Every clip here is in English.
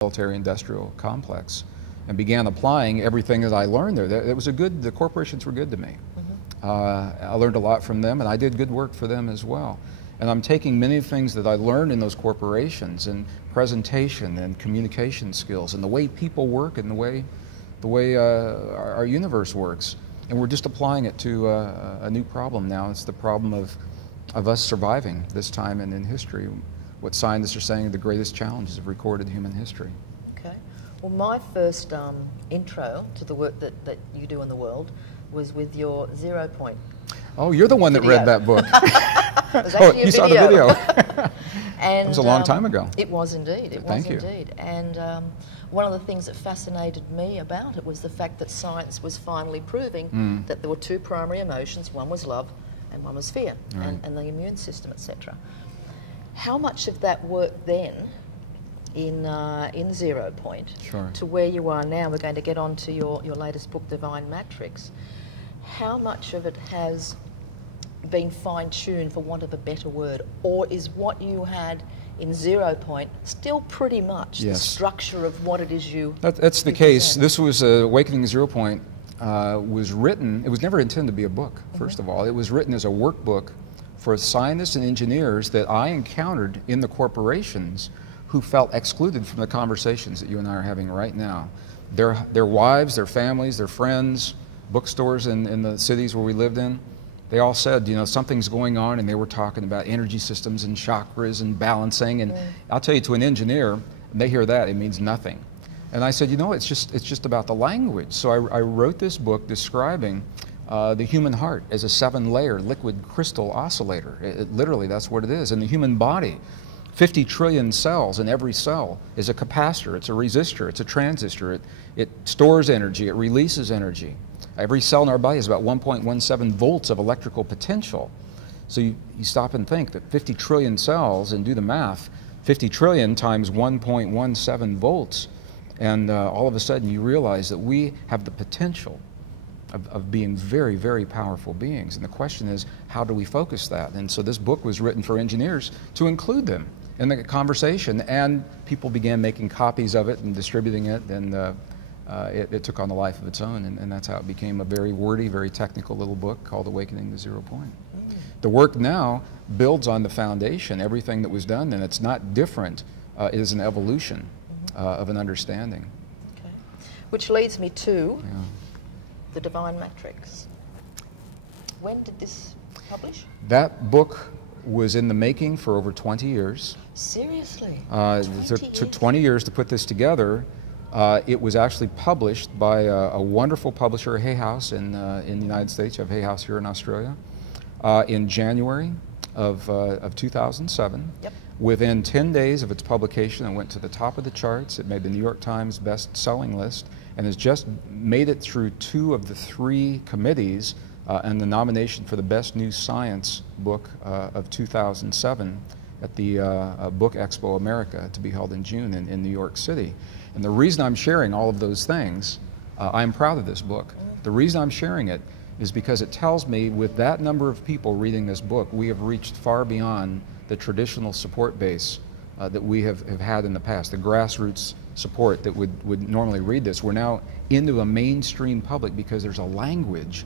military-industrial complex and began applying everything that I learned there. It was the corporations were good to me. I learned a lot from them, and I did good work for them as well. And I'm taking many things that I learned in those corporations, and presentation and communication skills, and the way people work, and the way our universe works, and we're just applying it to a new problem now. It's the problem of us surviving this time and in history. What scientists are saying are the greatest challenges of recorded human history. Okay. Well, my first intro to the work that you do in the world was with your 0 Point. Oh, you're the one that read that book. It was actually you saw the video. And, it was a long time ago. It was indeed. It was Thank you. indeed. And one of the things that fascinated me about it was the fact that science was finally proving that there were two primary emotions. One was love and one was fear, right. and the immune system, etc. How much of that work then in 0 Point Sure. to where you are now, we're going to get on to your latest book, Divine Matrix, how much of it has been fine-tuned, for want of a better word, or is what you had in 0 Point still pretty much the structure of what it is you... That's the case. This was Awakening 0 Point was written, it was never intended to be a book, first of all. It was written as a workbook for scientists and engineers that I encountered in the corporations who felt excluded from the conversations that you and I are having right now. Their wives, their families, their friends, bookstores in the cities where we lived in, they all said, you know, something's going on, and they were talking about energy systems and chakras and balancing, and I'll tell you, to an engineer, and they hear that, it means nothing. And I said, you know, it's just about the language. So I wrote this book describing the human heart as a 7-layer liquid crystal oscillator. Literally, that's what it is. And the human body, 50 trillion cells, and every cell is a capacitor, it's a resistor, it's a transistor. It stores energy, it releases energy. Every cell in our body is about 1.17 volts of electrical potential. So you stop and think that 50 trillion cells, and do the math, 50 trillion times 1.17 volts, and all of a sudden you realize that we have the potential of being very, very powerful beings. And the question is, how do we focus that? And so this book was written for engineers to include them in the conversation, and people began making copies of it and distributing it, and it took on a life of its own, and that's how it became a very wordy, very technical little book called Awakening the 0 Point. The work now builds on the foundation, everything that was done, and it's not different. It is an evolution of an understanding. Okay. Which leads me to the Divine Matrix. When did this publish? That book was in the making for over 20 years. Seriously? It took 20 years to put this together. It was actually published by a wonderful publisher, Hay House, in the United States. You have Hay House here in Australia. In January of 2007. Yep. Within 10 days of its publication, it went to the top of the charts. It made the New York Times best-selling list, and has just made it through 2 of the 3 committees and the nomination for the Best New Science Book of 2007 at the Book Expo America, to be held in June in New York City. And the reason I'm sharing all of those things, I'm proud of this book. The reason I'm sharing it is because it tells me, with that number of people reading this book, we have reached far beyond the traditional support base that we have had in the past, the grassroots support that would normally read this. We're now into a mainstream public because there's a language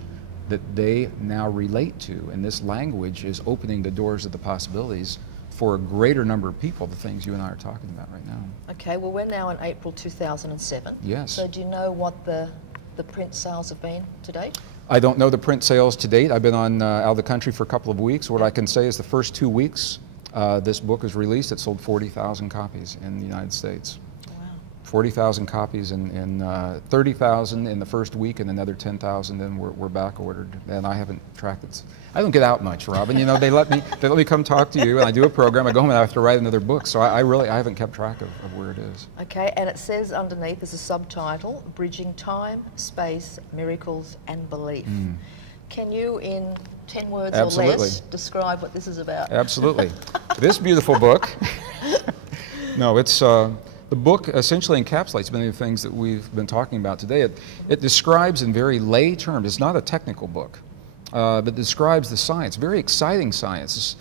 that they now relate to, and this language is opening the doors of the possibilities for a greater number of people, the things you and I are talking about right now. Okay, well, we're now in April 2007. Yes. So do you know what the print sales have been to date? I don't know the print sales to date. I've been out of the country for a couple of weeks. What I can say is the first 2 weeks this book was released, it sold 40,000 copies in the United States. Wow. 40,000 copies in 30,000 in the first week, and another 10,000 then were back ordered. And I haven't tracked it. I don't get out much, Robyn. You know, they let me come talk to you, and I do a program. I go home and I have to write another book. So I haven't kept track of where it is. Okay, and it says underneath, there's a subtitle: Bridging Time, Space, Miracles, and Belief. Can you, in 10 words or less, describe what this is about? Absolutely. This beautiful book. No, it's the book essentially encapsulates many of the things that we've been talking about today. It describes in very lay terms. It's not a technical book. But describes the science, very exciting science.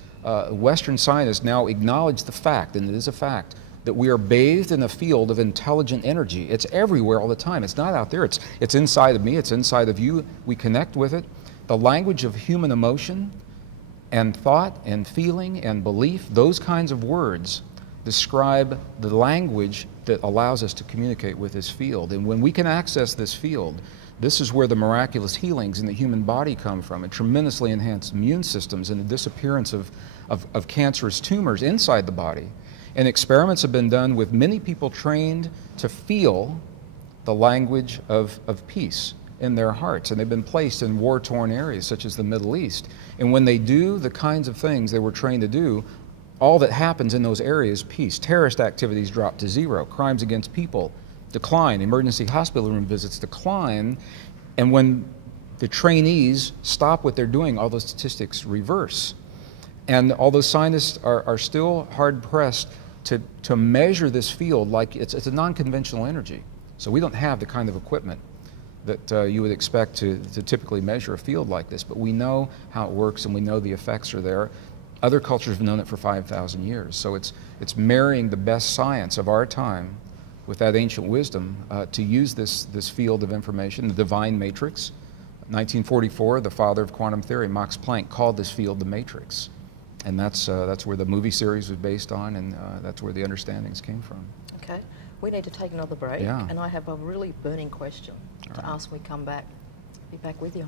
Western scientists now acknowledge the fact, and it is a fact, that we are bathed in a field of intelligent energy. It's everywhere all the time. It's not out there. It's inside of me. It's inside of you. We connect with it. The language of human emotion and thought and feeling and belief, those kinds of words describe the language that allows us to communicate with this field. And when we can access this field, this is where the miraculous healings in the human body come from, and tremendously enhanced immune systems and the disappearance of cancerous tumors inside the body. And experiments have been done with many people trained to feel the language of peace in their hearts, and they've been placed in war-torn areas such as the Middle East. And when they do the kinds of things they were trained to do, all that happens in those areas, peace. Terrorist activities drop to zero. Crimes against people decline. Emergency hospital room visits decline. And when the trainees stop what they're doing, all those statistics reverse. And although scientists are still hard-pressed to measure this field like it's a non-conventional energy. So we don't have the kind of equipment that you would expect to typically measure a field like this, but we know how it works and we know the effects are there. Other cultures have known it for 5,000 years, so it's marrying the best science of our time with that ancient wisdom to use this field of information, the divine matrix. 1944, the father of quantum theory, Max Planck, called this field the matrix, and that's where the movie series was based on, and that's where the understandings came from. Okay. We need to take another break, Yeah. and I have a really burning question to ask when we come back. Be back with you.